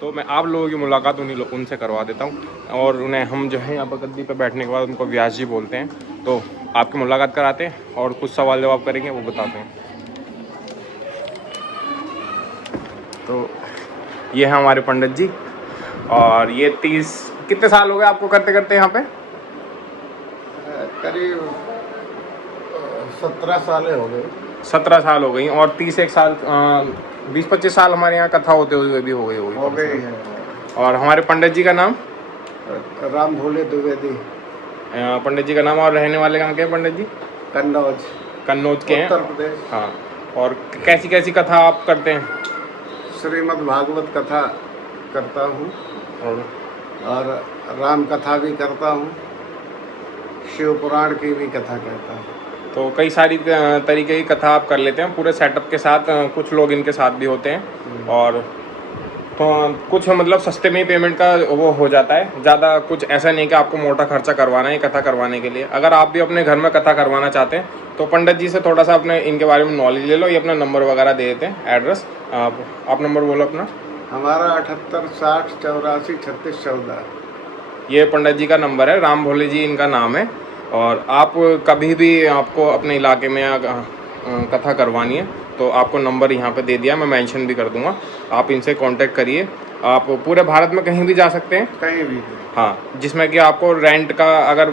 तो मैं आप लोगों की मुलाकात उनसे करवा देता हूँ, और उन्हें हम जो है यहाँ पर गद्दी पे बैठने के बाद उनको व्यास जी बोलते हैं, तो आपकी मुलाकात कराते हैं और कुछ सवाल जवाब करेंगे, वो बताते हैं। तो ये है हमारे पंडित जी, और ये 30 कितने साल हो गए आपको करते करते यहाँ पे? करीब 17 साल हो गए। 17 साल हो गई, और 31 साल 20-25 साल हमारे यहाँ कथा होते हुए भी हो गई है। और हमारे पंडित जी का नाम राम भोले द्विवेदी पंडित जी का नाम। और रहने वाले कहाँ के हैं पंडित जी? कन्नौज के हैं, उत्तर प्रदेश। हाँ। और कैसी कैसी कथा आप करते हैं? श्रीमद् भागवत कथा करता हूँ और राम कथा भी करता हूँ, शिव पुराण की भी कथा करता हूँ। तो कई सारी तरीके की कथा आप कर लेते हैं पूरे सेटअप के साथ। कुछ लोग इनके साथ भी होते हैं, और तो कुछ मतलब सस्ते में ही पेमेंट का वो हो जाता है। ज़्यादा कुछ ऐसा नहीं कि आपको मोटा खर्चा करवाना है कथा करवाने के लिए। अगर आप भी अपने घर में कथा करवाना चाहते हैं तो पंडित जी से थोड़ा सा अपने इनके बारे में नॉलेज ले लो। ये अपना नंबर वगैरह दे देते हैं, एड्रेस। आप नंबर बोलो अपना। हमारा 78 60 84 36 14। ये पंडित जी का नंबर है, राम भोले जी इनका नाम है। और आप कभी भी आपको अपने इलाके में कथा करवानी है तो आपको नंबर यहाँ पे दे दिया, मैं मेंशन भी कर दूंगा। आप इनसे कांटेक्ट करिए। आप पूरे भारत में कहीं भी जा सकते हैं, कहीं भी। हाँ, जिसमें कि आपको रेंट का अगर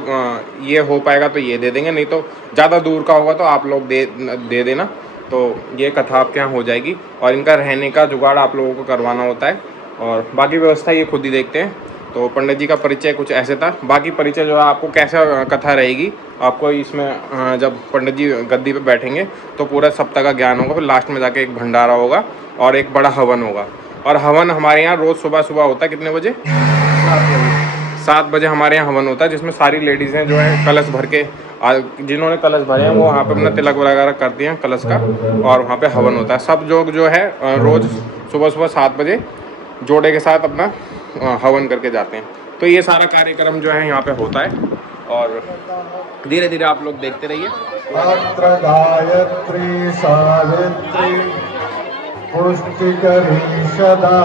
ये हो पाएगा तो ये दे देंगे, नहीं तो ज़्यादा दूर का होगा तो आप लोग दे देना, तो ये कथा आपके यहाँ हो जाएगी। और इनका रहने का जुगाड़ आप लोगों को करवाना होता है, और बाकी व्यवस्था ये खुद ही देखते हैं। तो पंडित जी का परिचय कुछ ऐसे था। बाकी परिचय जो है आपको कैसे कथा रहेगी, आपको इसमें जब पंडित जी गद्दी पे बैठेंगे तो पूरा सप्ताह का ज्ञान होगा। फिर लास्ट में जाके एक भंडारा होगा और एक बड़ा हवन होगा। और हवन हमारे यहाँ रोज़ सुबह सुबह होता है। कितने बजे? 7 बजे हमारे यहाँ हवन होता है, जिसमें सारी लेडीज़ें जो है कलश भर के, जिन्होंने कलश भरे हैं वो वहाँ पे अपना तिलक वगैरह करती हैं कलश का, और वहाँ पे हवन होता है। सब लोग जो है रोज़ सुबह सुबह 7 बजे जोड़े के साथ अपना हवन करके जाते हैं। तो ये सारा कार्यक्रम जो है यहाँ पे होता है, और धीरे धीरे आप लोग देखते रहिए। गायत्री सावित्री पुष्टिकरी सदा,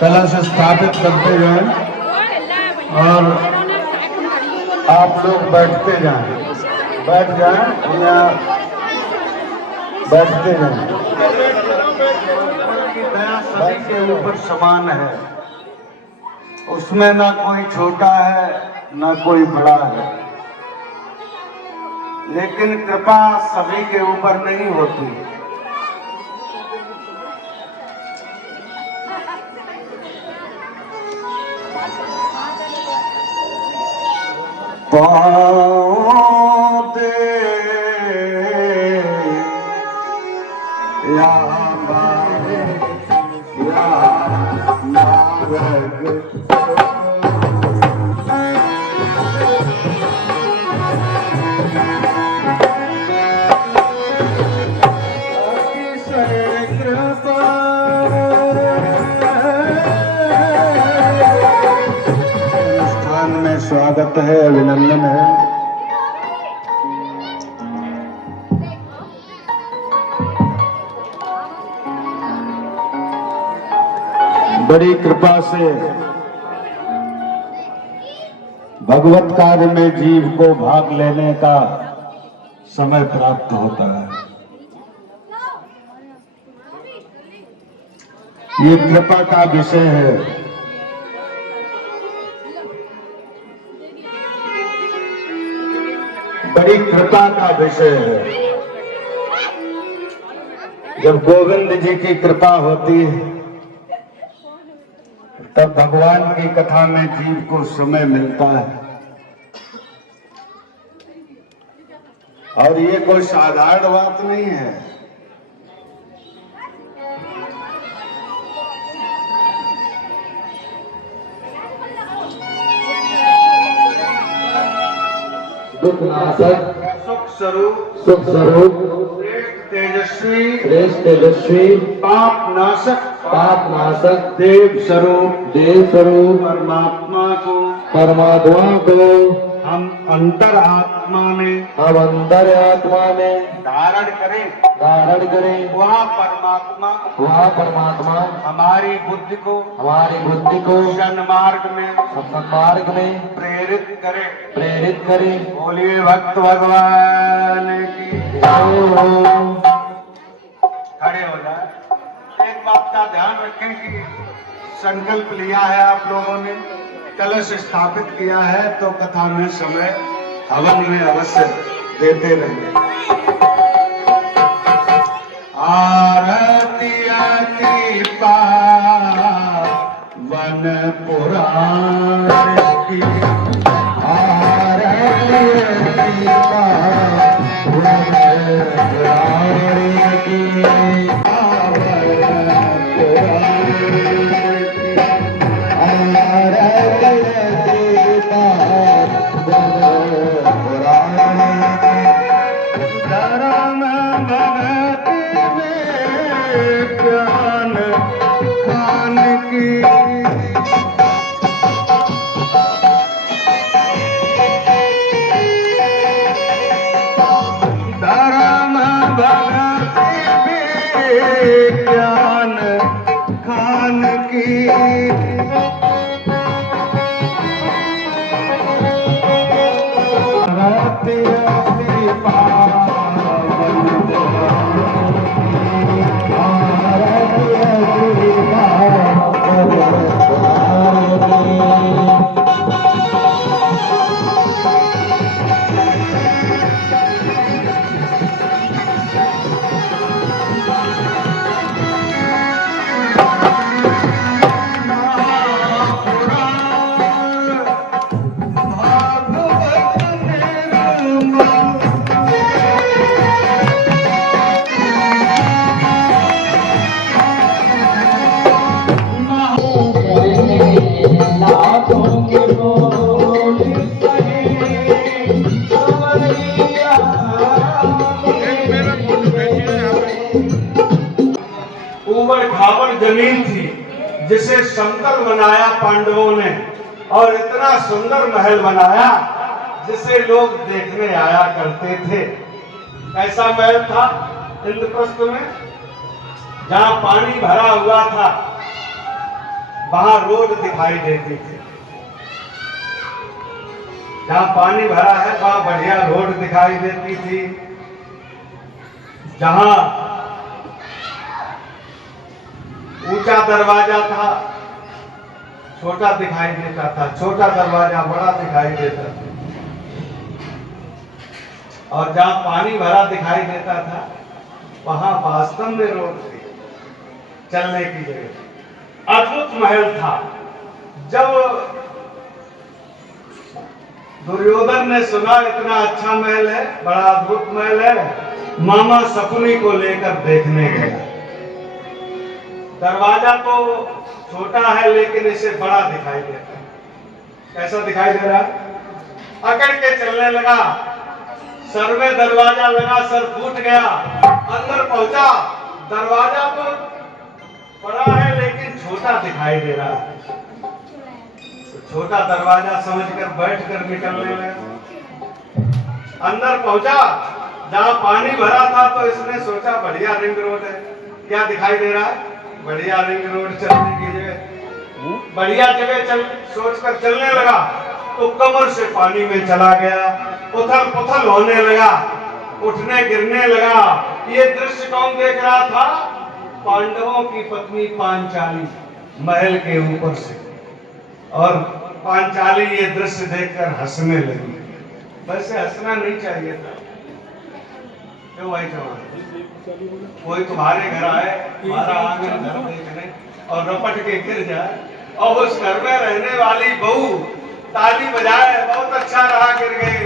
कलश स्थापित करते जाएं और आप लोग बैठते जाएं, बैठ जाएं या बैठते जाएं। सभी के ऊपर समान है, उसमें ना कोई छोटा है ना कोई बड़ा है, लेकिन कृपा सभी के ऊपर नहीं होती। पाँव दे या मारे या नारग, अनुष्ठान में स्वागत है, अभिनंदन है। बड़ी कृपा से भगवत कार्य में जीव को भाग लेने का समय प्राप्त होता है। ये कृपा का विषय है। बड़ी कृपा का विषय है। जब गोविंद जी की कृपा होती है तब भगवान की कथा में जीव को समय मिलता है। और ये कोई साधारण बात नहीं है। दुख नाशक, सुख स्वरूप, श्रेष्ठ तेजस्वी, पाप नाशक, देव स्वरूप, परमात्मा को हम अंतर आत्मा में धारण करें वह परमात्मा हमारी बुद्धि को सन्मार्ग में प्रेरित करे। बोलिए भक्त भगवान की जय। खड़े हो जाए। एक बात का ध्यान रखें कि संकल्प लिया है आप लोगों ने, कलश स्थापित किया है, तो कथा में समय हवन में अवश्य देते रहें। आरती अति पावन पुराण की, आरती अति पावन पुराण की, धर्म भगति में ज्ञान खान की, धर्म भगति में ज्ञान खान की, ऊबड़ खाबड़ जमीन थी जिसे समतल बनाया पांडवों ने, और इतना सुंदर महल बनाया जिसे लोग देखने आया करते थे। कैसा महल था? इंद्रप्रस्थ में जहां पानी भरा हुआ था वहां रोड दिखाई देती थी। जहां पानी भरा है वहां बढ़िया रोड दिखाई देती थी। जहां ऊंचा दरवाजा था छोटा दिखाई देता था, छोटा दरवाजा बड़ा दिखाई देता था, और जहां पानी भरा दिखाई देता था वहां वास्तव में रोड थी, चलने की जगह। अद्भुत महल था। जब दुर्योधन ने सुना इतना अच्छा महल है, बड़ा अद्भुत महल है, मामा शकुनी को लेकर देखने गया। दरवाजा तो छोटा है लेकिन इसे बड़ा दिखाई देता है। कैसा दिखाई दे रहा है? अकड़ के चलने लगा, सर में दरवाजा लगा, सर फूट गया। अंदर पहुंचा, दरवाजा तो बड़ा है लेकिन छोटा दिखाई दे रहा है। तो छोटा दरवाजा समझकर बैठकर निकलने लगा। अंदर पहुंचा, जहां पानी भरा था तो इसने सोचा बढ़िया रिंग रोड है। क्या दिखाई दे रहा है? बढ़िया रिंग रोड, चलने की जगह, बढ़िया जगह चल सोचकर चलने लगा तो कमर से पानी में चला गया। उथल पुथल होने लगा, उठने गिरने लगा। ये दृश्य कौन देख रहा था? पांडवों की पत्नी पांचाली महल के ऊपर से। और पांचाली ये दृश्य देखकर हंसने लगी। वैसे हंसना नहीं चाहिए था। क्यों भाई चौहान? कोई तुम्हारे घर आए, तुम्हारा आंगन घर देखने और रपट के गिर जाए, और उस घर में रहने वाली बहू ताली बजाए, बहुत अच्छा रहा, गिर गई,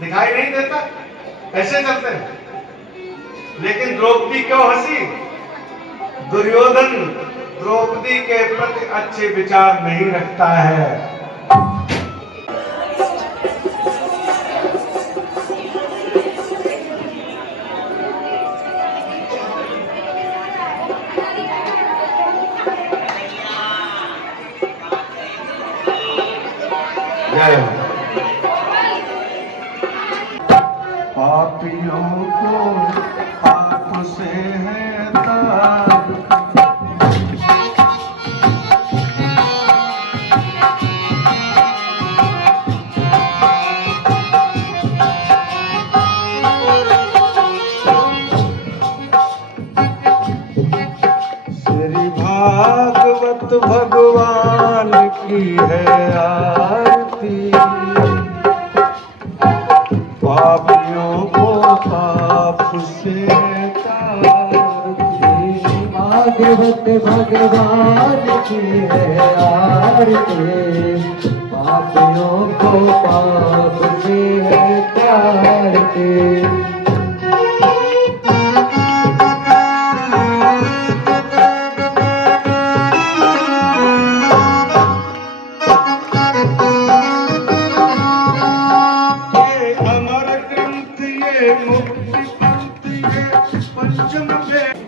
दिखाई नहीं देता? कैसे चलते हैं? लेकिन द्रौपदी क्यों हंसी? दुर्योधन द्रौपदी के प्रति अच्छे विचार नहीं रखता है। पापियों को आपसे है तार, श्री भागवत भगवान की है आरती, पापियों को पाप से तारती। भागवत भगवान की है आरती, पापियों को पाप से है तारती। ये अमर ग्रंथ, ये मुक्ति पंथ, ये पंचम वेद।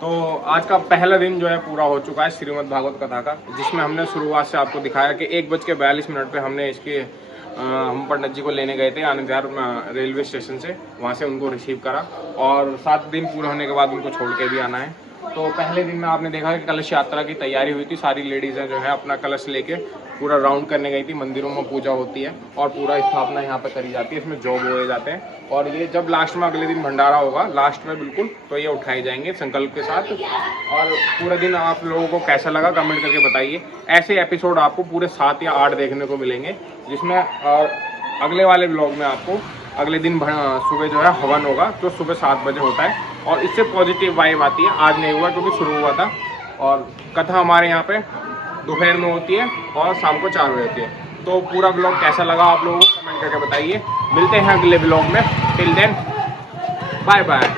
तो आज का पहला दिन जो है पूरा हो चुका है श्रीमद् भागवत कथा का, जिसमें हमने शुरुआत से आपको दिखाया कि 1:42 पे हमने इसके हम पंडित जी को लेने गए थे आनंद विहार रेलवे स्टेशन से, वहाँ से उनको रिसीव करा और 7 दिन पूरे होने के बाद उनको छोड़ के भी आना है। तो पहले दिन में आपने देखा कि कलश यात्रा की तैयारी हुई थी, सारी लेडीज़ें जो है अपना कलश लेके पूरा राउंड करने गई थी। मंदिरों में पूजा होती है और पूरा स्थापना यहाँ पे करी जाती है, इसमें जौ बोए जाते हैं और ये जब लास्ट में अगले दिन भंडारा होगा लास्ट में बिल्कुल, तो ये उठाए जाएंगे संकल्प के साथ। और पूरा दिन आप लोगों को कैसा लगा कमेंट करके बताइए। ऐसे एपिसोड आपको पूरे 7 या 8 देखने को मिलेंगे, जिसमें अगले वाले ब्लॉग में आपको अगले दिन सुबह जो है हवन होगा, जो सुबह 7 बजे होता है और इससे पॉजिटिव वाइब आती है। आज नहीं हुआ क्योंकि शुरू हुआ था और कथा हमारे यहाँ पे दोपहर में होती है और शाम को 4 बजे होती है। तो पूरा ब्लॉग कैसा लगा आप लोगों को कमेंट करके बताइए। मिलते हैं अगले ब्लॉग में, टिल देन बाय बाय।